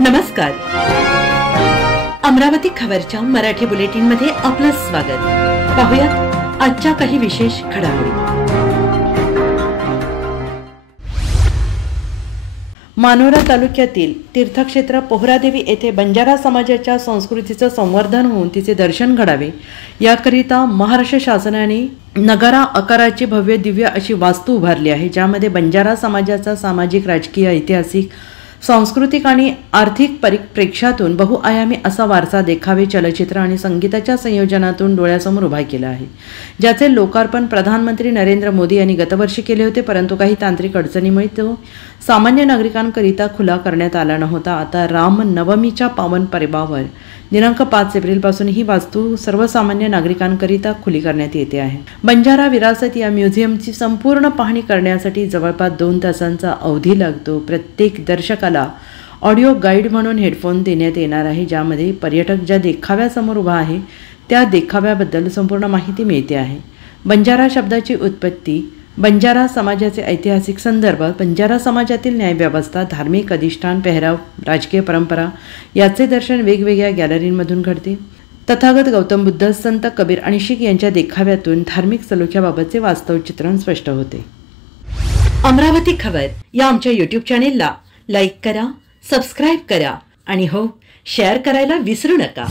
नमस्कार. अमरावती खबरच्या मराठी बुलेटिन मध्ये आपलं स्वागत. पाहूयात आजच्या काही विशेष घडामोडी. मानोरा तालुक्यातील तीर्थक्षेत्र पोहरादेवी येथे बंजारा समाजाच्या संस्कृतीचं संवर्धन होऊन तिचे दर्शन घडावे याकरिता महाराष्ट्र शासनाने नगारा आकाराची भव्य दिव्य अशी वास्तू उभारली आहे, ज्यामध्ये बंजारा समाजाचा सामाजिक, राजकीय, ऐतिहासिक, सांस्कृतिक आणि आर्थिक परिप्रेक्ष्यातून बहुआयामी असा वारसा देखावे, चलचित्र आणि संगीताच्या संयोजनातून डोळ्यासमोर उभा केला आहे, ज्याचे लोकार्पण प्रधानमंत्री नरेंद्र मोदी यांनी गतवर्षी केले होते, परंतु काही तांत्रिक अडचणीमुळे तो सामान्य नागरिकांकरिता खुला करण्यात आला नव्हता. आता राम नवमीच्या पावन पर्वावर दिनांक 5 एप्रिलपासून ही वास्तू सर्वसामान्य नागरिकांकरिता खुली करण्यात येते आहे. बंजारा विरासत या म्युझियमची संपूर्ण पाहणी करण्यासाठी जवळपास 2 तासांचा अवधी लागतो. प्रत्येक दर्शकाला ऑडिओ गाईड म्हणून हेडफोन देण्यात येणार आहे, ज्यामध्ये पर्यटक ज्या देखाव्यासमोर उभा आहे त्या देखाव्याबद्दल संपूर्ण माहिती मिळते आहे. बंजारा शब्दाची उत्पत्ती, बंजारा समाजाचे ऐतिहासिक संदर्भ, बंजारा समाजातील न्यायव्यवस्था, धार्मिक अधिष्ठान, पेहराव, राजकीय परंपरा याचे दर्शन वेगवेगळ्या गॅलरींमधून घडते. तथागत गौतम बुद्ध, संत कबीर आणि शीख यांच्या देखाव्यातून धार्मिक सलोख्याबाबतचे वास्तव चित्रण स्पष्ट होते. अमरावती खबर या आमच्या YouTube चॅनेलला लाईक करा, सबस्क्राईब करा आणि हो, शेअर करायला विसरू नका.